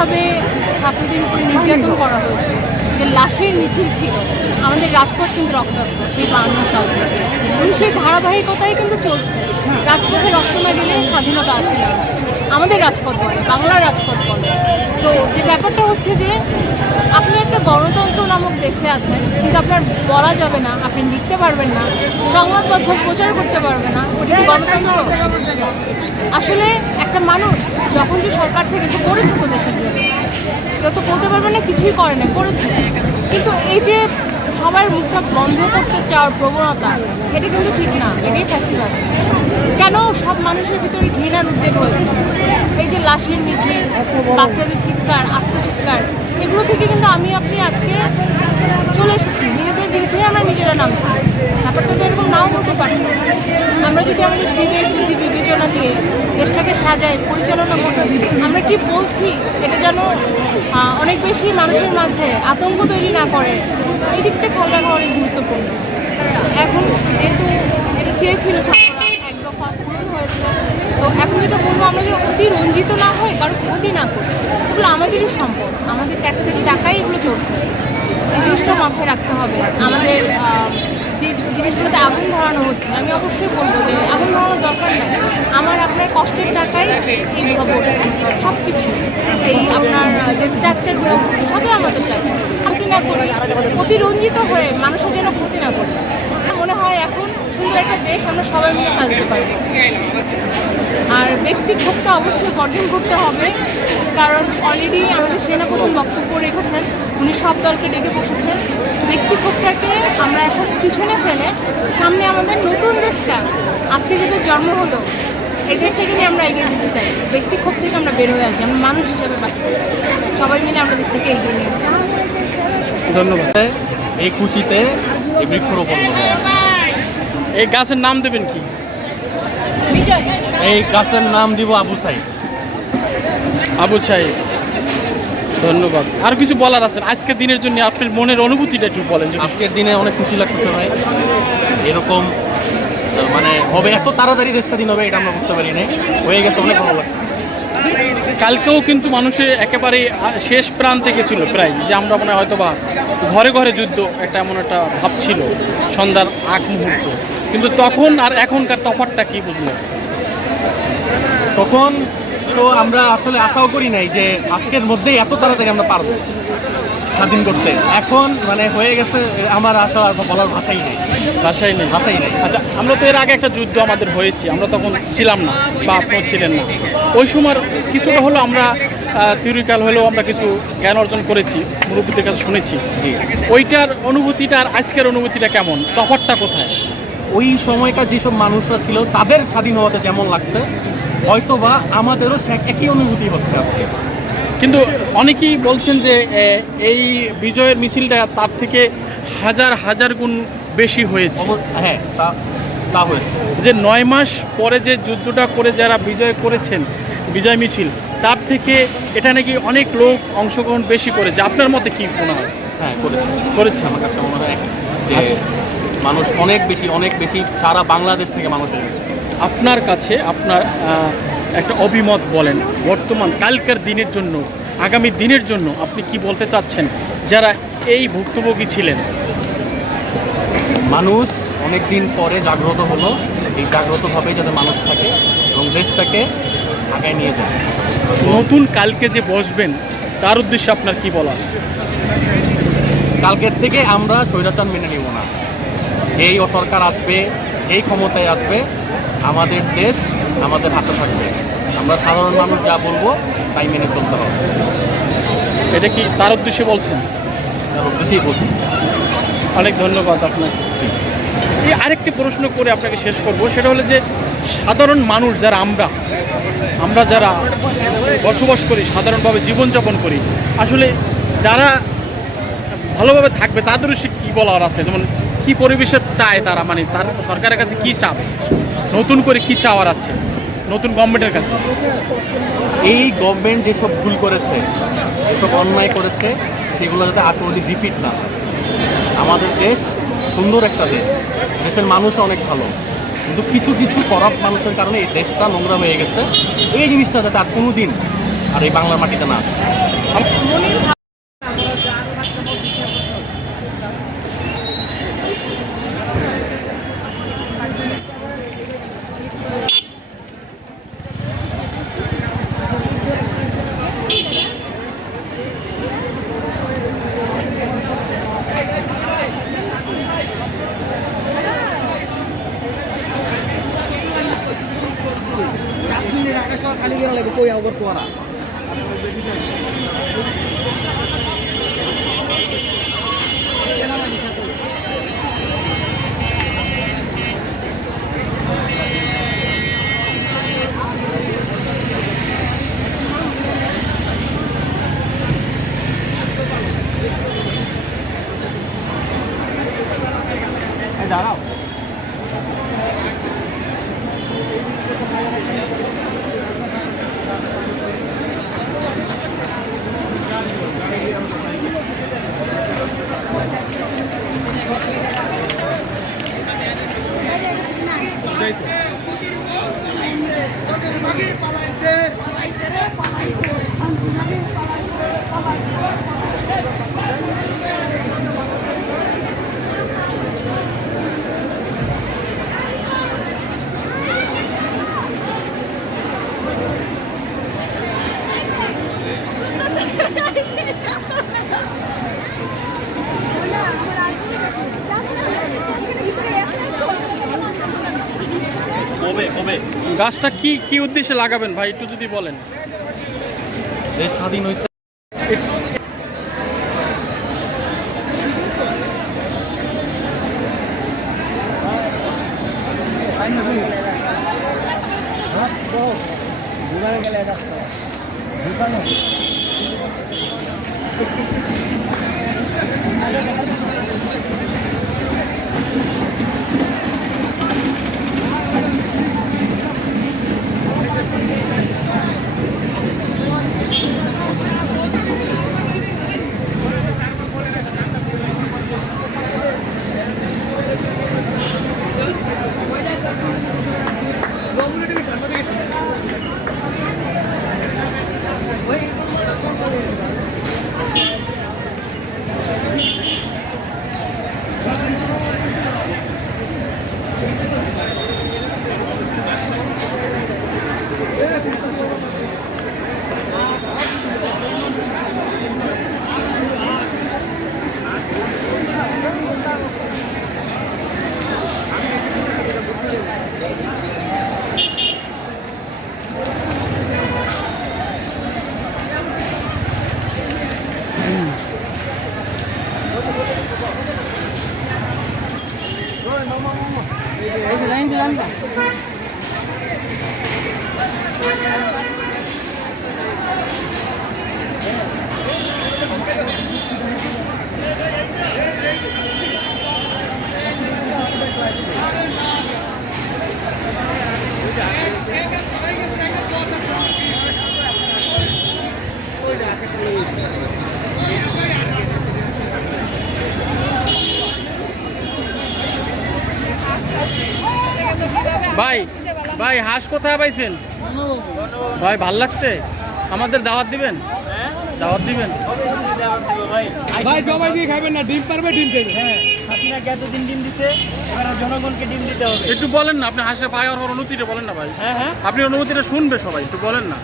যেভাবে ছাত্রদের উপরে নির্যাতন করা হয়েছে, যে লাশের মিছিল ছিল, আমাদের রাজপথ কিন্তু রক্তাক্ত সেই 52 সাল থেকে, এবং সেই ধারাবাহিকতাই কিন্তু চলছে। রাজপথে রক্ত না দিলে স্বাধীনতা আসে না, আমাদের রাজপথ বলে, বাংলার রাজপথ বলে। তো যে ব্যাপারটা হচ্ছে যে আপনি একটা গণতন্ত্র নামক দেশে আছেন, কিন্তু আপনার বলা যাবে না, আপনি লিখতে পারবেন না, সংবাদ মাধ্যম প্রচার করতে পারবে না, ওটা কি গণতন্ত্র? আসলে একটা মানুষ যখন যে সরকার থেকে তো করেছে তো দেশের জন্য, কেউ তো বলতে পারবে না কিছুই করে না, করেছে। কিন্তু এই যে সবার মুখটা বন্ধ করতে চাওয়ার প্রবণতা, এটা কিন্তু ঠিক না, এটাই ফ্যাসিবাদ। কেন সব মানুষের ভিতরে ঘৃণার উদ্বেগ হয়েছে? এই যে লাশের মিছিল, বাচ্চাদের চিৎকার, আত্মচিৎকার, এগুলো থেকে কিন্তু আপনি আজকে চলে এসেছি, নিজেদের বিরুদ্ধে আমরা নিজেরা নামছি। ব্যাপারটা তো এরকম নাও হতে পারে। আমরা যদি আমাদের বিবেক বুদ্ধি বিবেচনা দিয়ে দেশটাকে সাজাই, পরিচালনা করি, আমরা কি বলছি এটা যেন অনেক বেশি মানুষের মাঝে আতঙ্ক তৈরি না করে, এই দিকটা খেয়াল রাখা অনেক গুরুত্বপূর্ণ। এখন যেহেতু এটা চেয়েছিল ছাত্ররা, এক দফা পূরণ হয়েছে, তো এখন যেটা বলবো, আমরা যেন অতি রঞ্জিত না হয়, কারো ক্ষতি না করি। এগুলো আমাদেরই সম্পদ, আমাদের ট্যাক্সের টাকাই এগুলো চলছে, এই জিনিসটা মাথায় রাখতে হবে। আমাদের যে জিনিসগুলোতে আগুন ধরানো হচ্ছে, আমি অবশ্যই বলবো যে আগুন ধরানোর দরকার নেই। আমার আপনার কষ্টের টাকাই এই ভবন, সব কিছু, এই আপনার যে স্ট্রাকচারগুলো হচ্ছে, সবই আমাদের টাকা। ক্ষতি না করি, অতিরঞ্জিত হয়ে মানুষের যেন ক্ষতি না করি। মনে হয় এখন সুন্দর একটা দেশ আমরা সবাই মিলে সাজাতে পারবো। আর ব্যক্তিক্ষোভটা অবশ্যই বর্জন করতে হবে, কারণ অলরেডি আমাদের সেনাপ্রধান বক্তব্য রেখেছেন, উনি সব দলকে ডেকে বসেছেন। ব্যক্তিক্ষোভটাকে আমরা এখন পিছনে ফেলে সামনে আমাদের নতুন দেশটা, আজকে যেটা জন্ম হলো, এই দেশটাকে নিয়ে আমরা এগিয়ে যেতে চাই। ব্যক্তিক্ষোভ থেকে আমরা বের হয়ে আসি, আমরা মানুষ হিসাবে বাঁচতে চাই, সবাই মিলে আমরা দেশটাকে এগিয়ে নিয়ে যাই। ধন্যবাদ। এই খুশিতে এই বৃক্ষরোপণ করবো। এই গাছের নাম দেবেন কি? এই গাছের নাম দিব আবু সাইদ। আবু সাইদ, ধন্যবাদ। আর কিছু বলার আছে আজকের দিনের জন্য? আপনার মনের অনুভূতিটা একটু বলেন। আজকের দিনে অনেক খুশি লাগতেছে ভাই, এরকম মানে হবে এত তাড়াতাড়ি দেশ স্বাধীন হবে এটা আমরা বুঝতে পারি নাই, হয়ে গেছে, অনেক ভালো লাগতেছে। কালকেও কিন্তু মানুষের একেবারে শেষ প্রান্তে গেছিল প্রায়, যে আমরা মনে হয় হয়তো বা ঘরে ঘরে যুদ্ধ একটা এমন একটা ভাব ছিল সন্ধ্যার আগ মুহূর্ত, কিন্তু তখন আর এখনকার তফাৎটা কি বুঝলেন? তখন তো আমরা আসলে আশাও করি নাই যে আজকের মধ্যেই এত তাড়াতাড়ি আমরা পারবো স্বাধীন করতে। এখন মানে হয়ে গেছে, আমার আশা আর বলার ভাষাই নেই, ভাষাই নেই। ভাষাই নেই। আচ্ছা, আমরা তো এর আগে একটা যুদ্ধ আমাদের হয়েছি, আমরা তখন ছিলাম না বা আপনিও ছিলেন না। ওই সময় কিছুটা হলো আমরা থিওরিক্যাল হলেও আমরা কিছু জ্ঞান অর্জন করেছি, মুরব্বীদের কাছে শুনেছি। জি, ওইটার অনুভূতিটা আর আজকের অনুভূতিটা কেমন, তফাৎটা কোথায়? ওই সময়কার যেসব মানুষরা ছিল তাদের স্বাধীন হওয়াতে যেমন লাগছে, হয়তো বা আমাদেরও একই অনুভূতি হচ্ছে আজকে। কিন্তু অনেকেই বলছেন যে এই বিজয়ের মিছিলটা তার থেকে হাজার হাজার গুণ বেশি হয়েছে। হ্যাঁ, তা হয়েছে। যে 9 মাস পরে যে যুদ্ধটা করে যারা বিজয় করেছেন, বিজয় মিছিল, তার থেকে এটা নাকি অনেক লোক অংশগ্রহণ বেশি করেছে। আপনার মতে কি মনে হয়? হ্যাঁ, করেছে। আমার কাছে মনে হয় যে মানুষ অনেক বেশি সারা বাংলাদেশ থেকে মানুষ এসেছে। আপনার কাছে আপনার একটা অভিমত বলেন, বর্তমান কালকের দিনের জন্য, আগামী দিনের জন্য আপনি কি বলতে চাচ্ছেন যারা এই ভুক্তভোগী ছিলেন? মানুষ অনেক দিন পরে জাগ্রত হলো, এই জাগ্রতভাবেই যাতে মানুষ থাকে এবং দেশটাকে আগায় নিয়ে যায়। নতুন কালকে যে বসবেন তার উদ্দেশ্যে আপনার কি বলা? কালকের থেকে আমরা স্বৈরাচার মেনে নিব না। যেই সরকার আসবে, যেই ক্ষমতায় আসবে, আমাদের দেশ আমাদের হাতে থাকবে। আমরা সাধারণ মানুষ যা বলবো তাই মেনে চলতে হবে। এটা কি তার উদ্দেশ্যে বলছেন? তার উদ্দেশ্যেই বলছি। অনেক ধন্যবাদ আপনাকে। এই আরেকটি প্রশ্ন করে আপনাকে শেষ করব, সেটা হলো যে সাধারণ মানুষ যারা আমরা যারা বসবাস করি, সাধারণভাবে জীবনযাপন করি, আসলে যারা ভালোভাবে থাকবে তাদের কী বলার আছে? যেমন কি পরিবেশে চায় তারা, মানে তার সরকারের কাছে কি চাবে, নতুন করে কি চাওয়ার আছে নতুন গভর্নমেন্টের কাছে? এই গভর্নমেন্ট যেসব ভুল করেছে, যেসব অন্যায় করেছে, সেগুলো যাতে আর কোনোদিন রিপিট না হয়। আমাদের দেশ সুন্দর একটা দেশ, দেশের মানুষও অনেক ভালো, কিন্তু কিছু কিছু খারাপ মানুষের কারণে এই দেশটা নোংরা হয়ে গেছে। এই জিনিসটা যাতে আর কোনো দিন আর এই বাংলার মাটিতে না আসে। দাঁড়াও। কবে কবে গাছটা কি কি উদ্দেশ্যে লাগাবেন ভাই, একটু যদি বলেন। দেশ স্বাধীন হয়েছে, ভাই ভাই হাঁস কোথায় পাইছেন ভাই? ভাল লাগছে? আমাদের দাওয়াত দিবেন? দাওয়াত দিবেন ভাই জবাই দিয়ে খাবেন না, ডিম পারবে ডিম দেবে। হ্যাঁ, আপনাকে এতদিন ডিম দিছে, এবার জনগণকে ডিম দিতে হবে। একটু বলেন না, আপনি হাঁসে পাওয়ার অনুমতিটা বলেন না ভাই। হ্যাঁ হ্যাঁ, আপনি অনুমতিটা শুনবে সবাই, একটু বলেন না।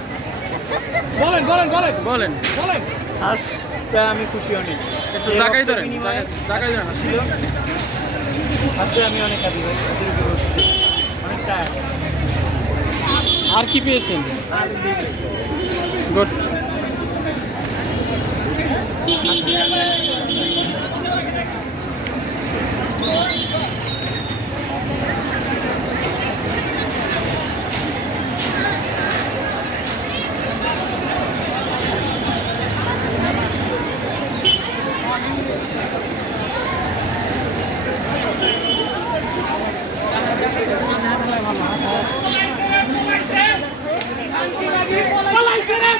বলেন বলেন বলেন বলেন বলেন। আজ আমি খুশি অনেক। একটু জায়গায় ধরেন, জায়গায় ধরেন। ছিল আজকে আমি অনেক হ্যাপি ভাই, অনেক টায়ার্ড। আর কি পেয়েছেন? গুড।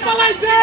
পালাইছে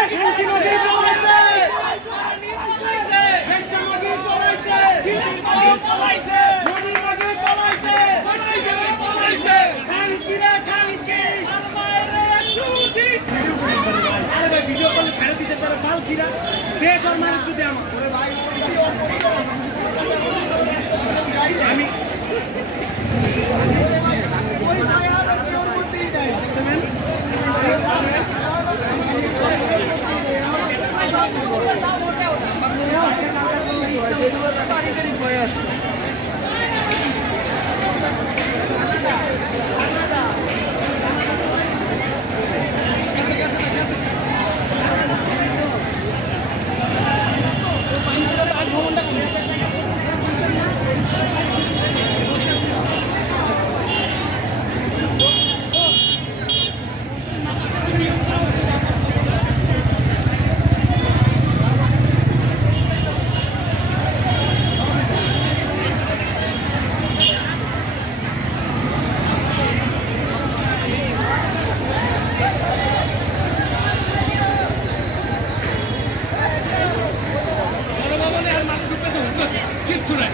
কিচ্ছু নাই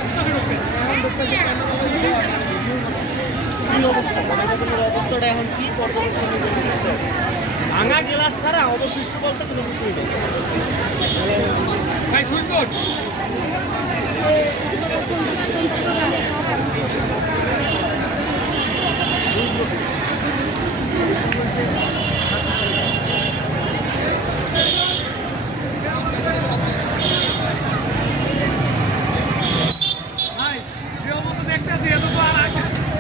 অবস্থাটা এখন কি ভাঙা গ্লাস ছাড়া অবশিষ্ট বলতে কোনো কিছুই নেই। ভাই সুইচ বোর্ড ভাই যে অবস্থা দেখতেছি এত তো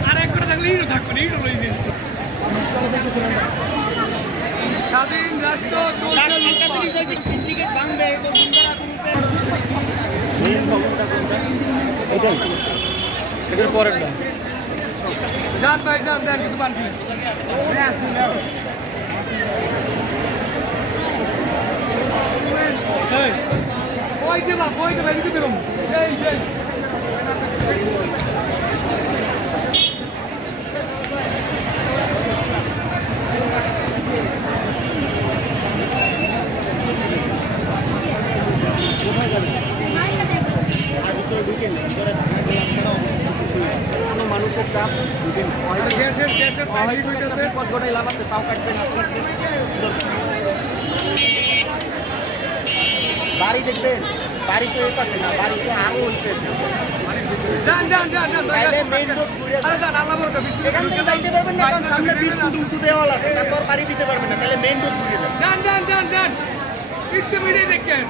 আর এক করে থাকলে হিরো থাকবে না, হিরো রয়ে যাবে। স্বাধীন রাষ্ট্র এটার পরের না যান ভাই যান, দেন কিছু পান কিনে ওই যে বাপ, ওই যে ভাই দিতে বেরোম এই এই কোনো মানুষের চাপ ঢুকে না। গ্যাসের গ্যাসের পাইপ হইতেছে পথ গোটাই লাভ আছে, পাও কাটবে না। বাড়ি দেখবেন, বাড়ি তো এই পাশে না, বাড়ি তো আরো ওই পাশে। যান যান যান যান তাইলে মেইন রোড ঘুরে আরে যান, আল্লাহ ভরসা, বিসমিল্লাহ। এখান থেকে যাইতে পারবেন না, কারণ সামনে 20 ফুট উঁচু দেওয়াল আছে, তারপর বাড়ি দিতে পারবেন না, তাহলে মেইন রোড ঘুরে যাবেন। যান যান যান যান, ইচ্ছে মিডিয়ে দেখেন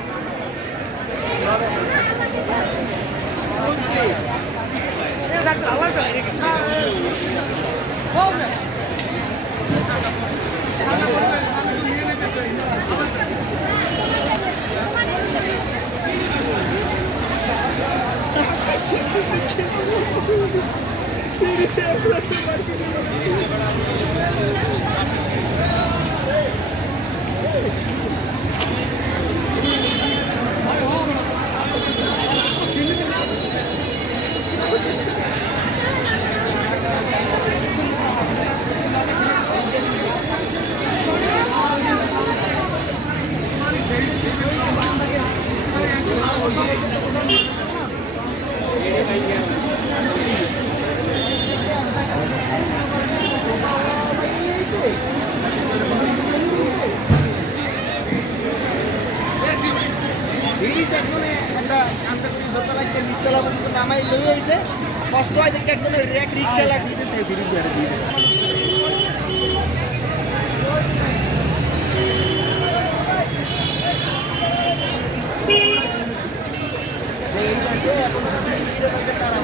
ব্রিজ একজনে একটা আন্তর্জাতিক দোতলা একটা নিচতলা পর্যন্ত নামাই লই হইছে, কষ্ট হয় দেখে একজনের রেক রিক্সা লাগিয়েছে ব্রিজ বেড়ে দিয়েছে। এই পাশে এখন সুবিধা থাকে তারা